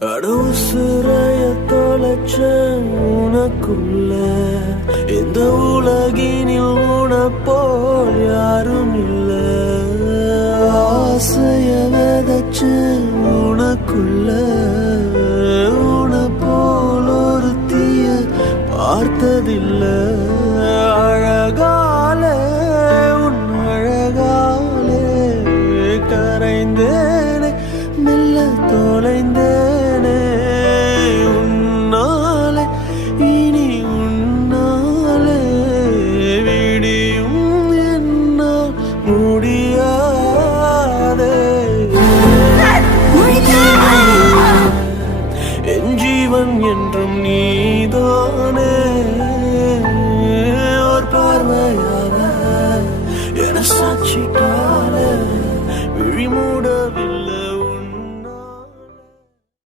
அடவுசுரைய தொலைச்ச உனக்குள்ள இந்த உலகினில் உனப்போல் யாரும் இல்ல. ஆசைய விதைச்ச உனக்குள்ள